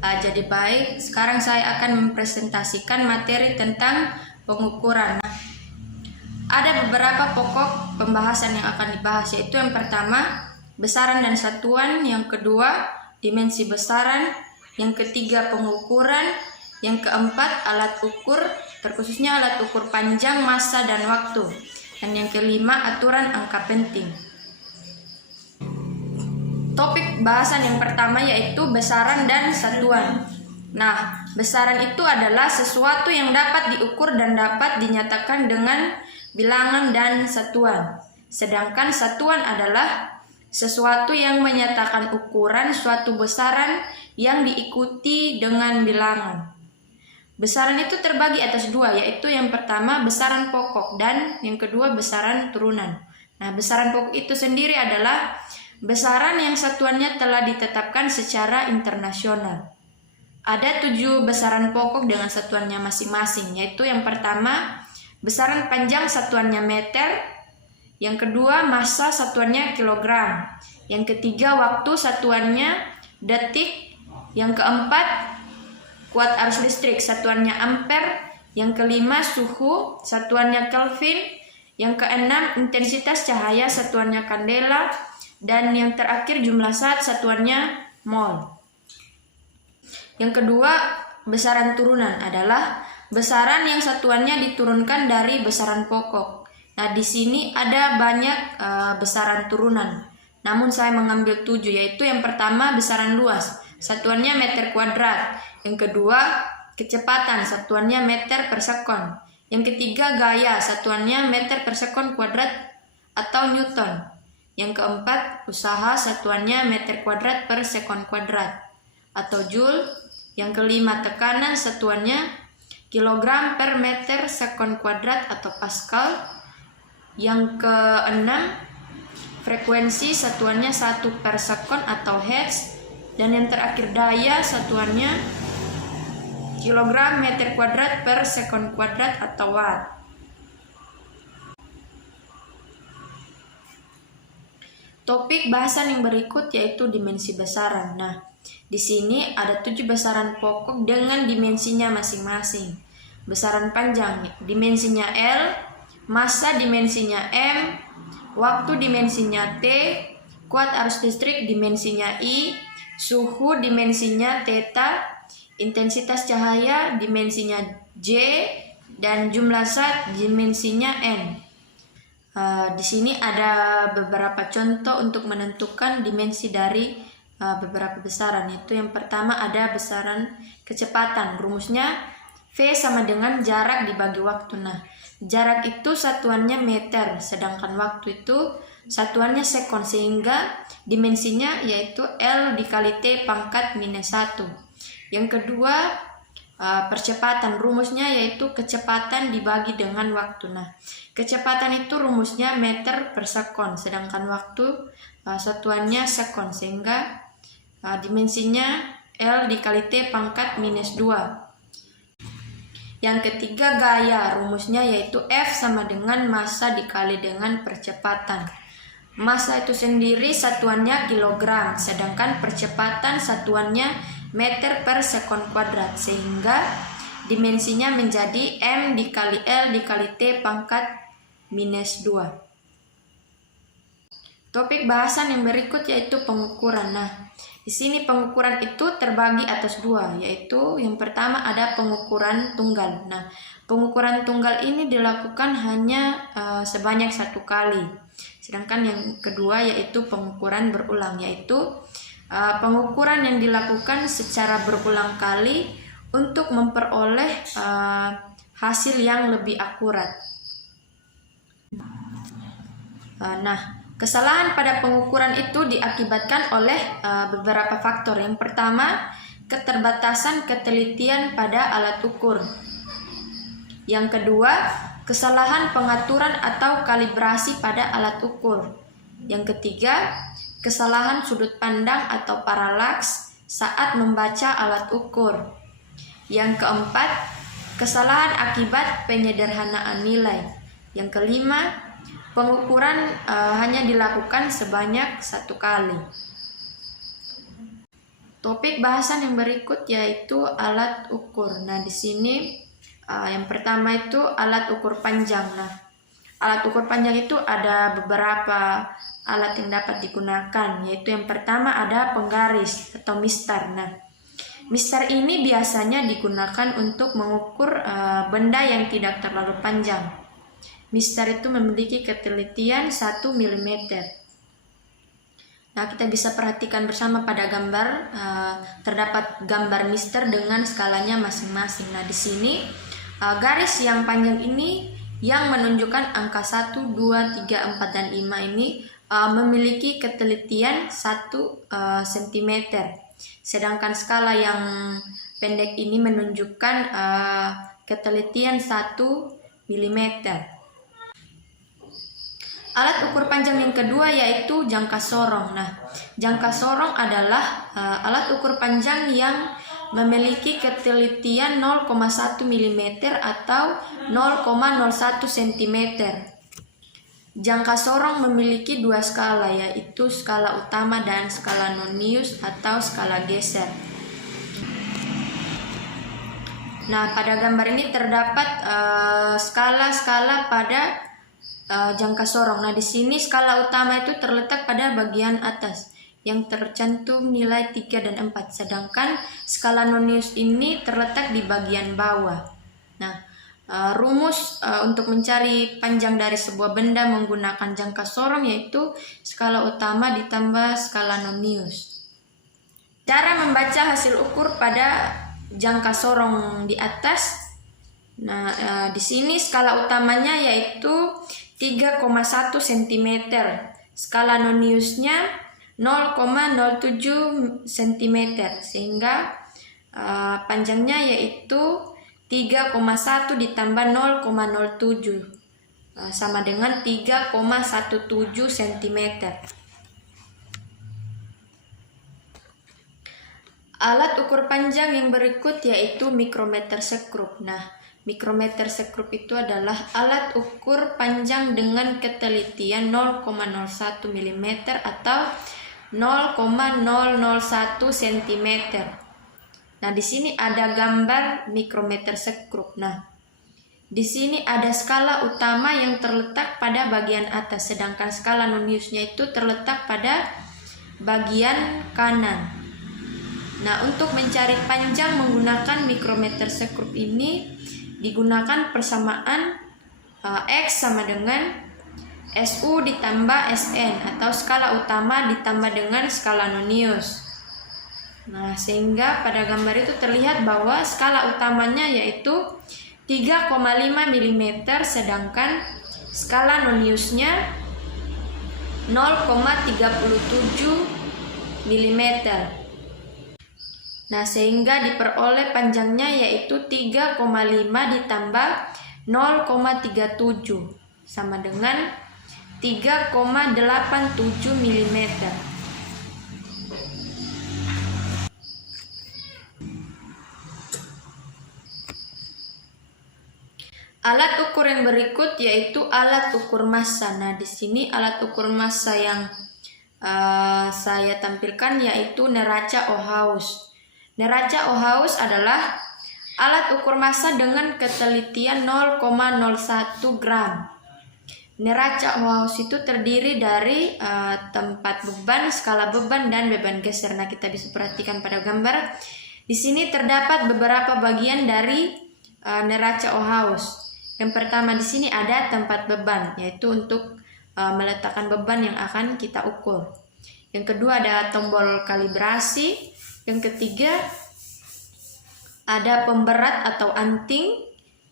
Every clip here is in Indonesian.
Jadi baik, sekarang saya akan mempresentasikan materi tentang pengukuran. Ada beberapa pokok pembahasan yang akan dibahas, yaitu yang pertama, besaran dan satuan, yang kedua, dimensi besaran, yang ketiga, pengukuran, yang keempat, alat ukur, terkhususnya alat ukur panjang, massa, dan waktu, dan yang kelima, aturan angka penting. Topik bahasan yang pertama yaitu besaran dan satuan. Nah, besaran itu adalah sesuatu yang dapat diukur dan dapat dinyatakan dengan bilangan dan satuan. Sedangkan satuan adalah sesuatu yang menyatakan ukuran suatu besaran yang diikuti dengan bilangan. Besaran itu terbagi atas dua, yaitu yang pertama besaran pokok dan yang kedua besaran turunan. Nah, besaran pokok itu sendiri adalah besaran yang satuannya telah ditetapkan secara internasional. Ada 7 besaran pokok dengan satuannya masing-masing, yaitu yang pertama, besaran panjang satuannya meter, yang kedua, massa satuannya kilogram, yang ketiga, waktu satuannya detik, yang keempat, kuat arus listrik satuannya ampere, yang kelima, suhu satuannya Kelvin, yang keenam, intensitas cahaya satuannya kandela, dan yang terakhir jumlah saat satuannya mol. Yang kedua, besaran turunan adalah besaran yang satuannya diturunkan dari besaran pokok. Nah, di sini ada banyak besaran turunan. Namun saya mengambil 7, yaitu yang pertama besaran luas, satuannya meter kuadrat. Yang kedua, kecepatan, satuannya meter per sekon. Yang ketiga, gaya, satuannya meter per sekon kuadrat atau newton. Yang keempat, usaha, satuannya meter kuadrat per sekon kuadrat atau joule. Yang kelima, tekanan, satuannya kilogram per meter sekon kuadrat atau pascal. Yang keenam, frekuensi, satuannya 1 per sekon atau hertz. Dan yang terakhir, daya, satuannya kilogram meter kuadrat per sekon kuadrat atau watt. Topik bahasan yang berikut yaitu dimensi besaran. Nah, di sini ada 7 besaran pokok dengan dimensinya masing-masing. Besaran panjang dimensinya L, massa dimensinya M, waktu dimensinya T, kuat arus listrik dimensinya I, suhu dimensinya theta, intensitas cahaya dimensinya J, dan jumlah saat dimensinya N. Di sini ada beberapa contoh untuk menentukan dimensi dari beberapa besaran. Yaitu yang pertama ada besaran kecepatan. Rumusnya V sama dengan jarak dibagi waktu. Nah, jarak itu satuannya meter, sedangkan waktu itu satuannya sekon, sehingga dimensinya yaitu L dikali T pangkat minus 1. Yang kedua, percepatan, rumusnya yaitu kecepatan dibagi dengan waktu. Nah, kecepatan itu rumusnya meter per sekon, sedangkan waktu satuannya sekon, sehingga dimensinya L dikali T pangkat minus 2. Yang ketiga, gaya, rumusnya yaitu F sama dengan massa dikali dengan percepatan. Massa itu sendiri satuannya kilogram, sedangkan percepatan satuannya meter per sekon kuadrat, sehingga dimensinya menjadi M dikali L dikali T pangkat minus 2. Topik bahasan yang berikut yaitu pengukuran. Nah, di sini pengukuran itu terbagi atas 2, yaitu yang pertama ada pengukuran tunggal. Nah, pengukuran tunggal ini dilakukan hanya sebanyak 1 kali. Sedangkan yang kedua yaitu pengukuran berulang, yaitu pengukuran yang dilakukan secara berulang kali untuk memperoleh hasil yang lebih akurat. Nah, kesalahan pada pengukuran itu diakibatkan oleh beberapa faktor. Yang pertama, keterbatasan ketelitian pada alat ukur. Yang kedua, kesalahan pengaturan atau kalibrasi pada alat ukur. Yang ketiga, kesalahan sudut pandang atau paralaks saat membaca alat ukur. Yang keempat, kesalahan akibat penyederhanaan nilai. Yang kelima, pengukuran hanya dilakukan sebanyak 1 kali. topik bahasan yang berikut yaitu alat ukur. Nah, di sini yang pertama itu alat ukur panjang. Nah, alat ukur panjang itu ada beberapa alat yang dapat digunakan, yaitu yang pertama ada penggaris atau mistar. Nah, mistar ini biasanya digunakan untuk mengukur benda yang tidak terlalu panjang. Mistar itu memiliki ketelitian 1 mm. Nah, kita bisa perhatikan bersama pada gambar, terdapat gambar mistar dengan skalanya masing-masing. Nah, di sini garis yang panjang ini yang menunjukkan angka 1, 2, 3, 4, dan 5 ini memiliki ketelitian 1 cm. Sedangkan skala yang pendek ini menunjukkan ketelitian 1 mm. Alat ukur panjang yang kedua yaitu jangka sorong. Nah, jangka sorong adalah alat ukur panjang yang memiliki ketelitian 0,1 mm atau 0,01 cm. Jangka sorong memiliki dua skala, yaitu skala utama dan skala nonius atau skala geser. Nah, pada gambar ini terdapat skala-skala pada jangka sorong. Nah, di sini skala utama itu terletak pada bagian atas yang tercantum nilai 3 dan 4, sedangkan skala nonius ini terletak di bagian bawah. Nah, rumus untuk mencari panjang dari sebuah benda menggunakan jangka sorong yaitu skala utama ditambah skala nonius. Cara membaca hasil ukur pada jangka sorong di atas. Nah, di sini skala utamanya yaitu 3,1 cm. Skala noniusnya 0,07 cm, sehingga panjangnya yaitu 3,1 ditambah 0,07 sama dengan 3,17 cm. Alat ukur panjang yang berikut yaitu mikrometer sekrup. Nah, mikrometer sekrup itu adalah alat ukur panjang dengan ketelitian 0,01 mm atau 0,001 cm. Nah, di sini ada gambar mikrometer sekrup. Nah, di sini ada skala utama yang terletak pada bagian atas, sedangkan skala noniusnya itu terletak pada bagian kanan. Nah, untuk mencari panjang menggunakan mikrometer sekrup ini digunakan persamaan X sama dengan SU ditambah SN atau skala utama ditambah dengan skala nonius. Nah, sehingga pada gambar itu terlihat bahwa skala utamanya yaitu 3,5 mm, sedangkan skala noniusnya 0,37 mm. Nah, sehingga diperoleh panjangnya yaitu 3,5 ditambah 0,37 sama dengan 3,87 mm. Alat ukur yang berikut yaitu alat ukur massa. Nah, di sini alat ukur massa yang saya tampilkan yaitu neraca Ohaus. Neraca Ohaus adalah alat ukur massa dengan ketelitian 0,01 gram. Neraca Ohaus itu terdiri dari tempat beban, skala beban, dan beban geser. Nah, kita bisa perhatikan pada gambar. Di sini terdapat beberapa bagian dari neraca Ohaus. Yang pertama di sini ada tempat beban, yaitu untuk meletakkan beban yang akan kita ukur. Yang kedua ada tombol kalibrasi. Yang ketiga ada pemberat atau anting.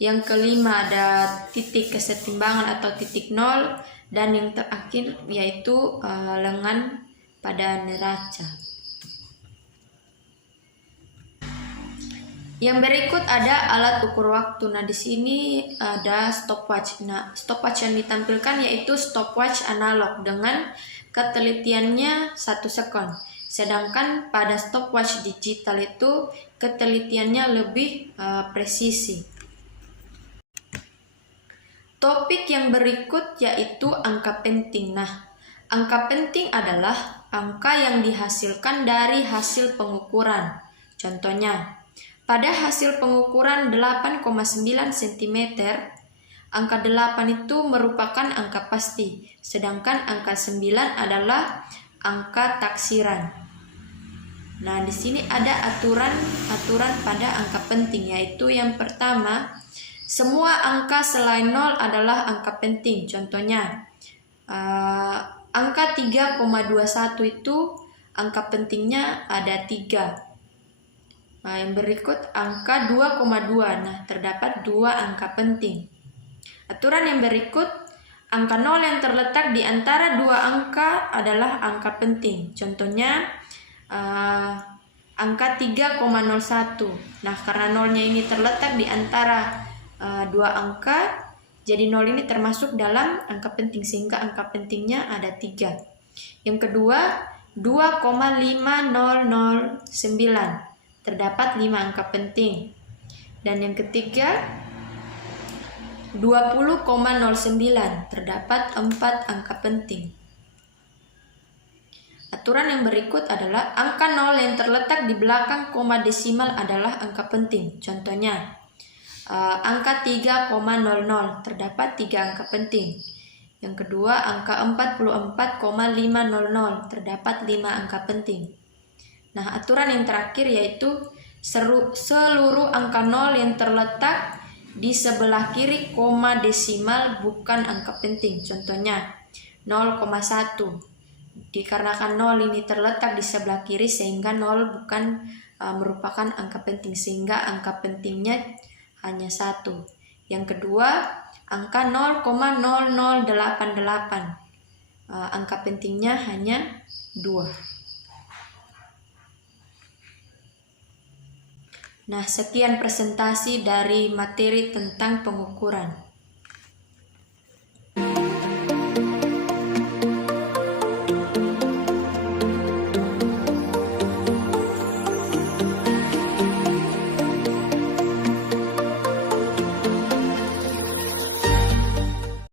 Yang kelima ada titik kesetimbangan atau titik nol. Dan yang terakhir yaitu lengan pada neraca. Yang berikut ada alat ukur waktu. Nah, di sini ada stopwatch. Nah, stopwatch yang ditampilkan yaitu stopwatch analog dengan ketelitiannya 1 sekon. Sedangkan pada stopwatch digital itu ketelitiannya lebih presisi. Topik yang berikut yaitu angka penting. Nah, angka penting adalah angka yang dihasilkan dari hasil pengukuran. Contohnya, pada hasil pengukuran 8,9 cm, angka 8 itu merupakan angka pasti, sedangkan angka 9 adalah angka taksiran. Nah, di sini ada aturan pada angka penting, yaitu yang pertama, semua angka selain 0 adalah angka penting. Contohnya, angka 3,21 itu angka pentingnya ada 3. Nah, yang berikut angka 2,2. Nah, terdapat 2 angka penting. Aturan yang berikut, angka 0 yang terletak di antara 2 angka adalah angka penting. Contohnya, angka 3,01. Nah, karena 0-nya ini terletak di antara 2 angka, jadi 0 ini termasuk dalam angka penting, sehingga angka pentingnya ada 3. Yang kedua, 2,5009. Terdapat 5 angka penting. Dan yang ketiga, 20,09. Terdapat 4 angka penting. Aturan yang berikut adalah angka 0 yang terletak di belakang koma desimal adalah angka penting. Contohnya, angka 3,00. Terdapat 3 angka penting. Yang kedua, angka 44,500. Terdapat 5 angka penting. Nah, aturan yang terakhir yaitu seluruh angka 0 yang terletak di sebelah kiri koma desimal bukan angka penting. Contohnya 0,1. Dikarenakan 0 ini terletak di sebelah kiri sehingga 0 bukan merupakan angka penting, sehingga angka pentingnya hanya 1. Yang kedua, angka 0,0088. Angka pentingnya hanya 2. Nah, sekian presentasi dari materi tentang pengukuran.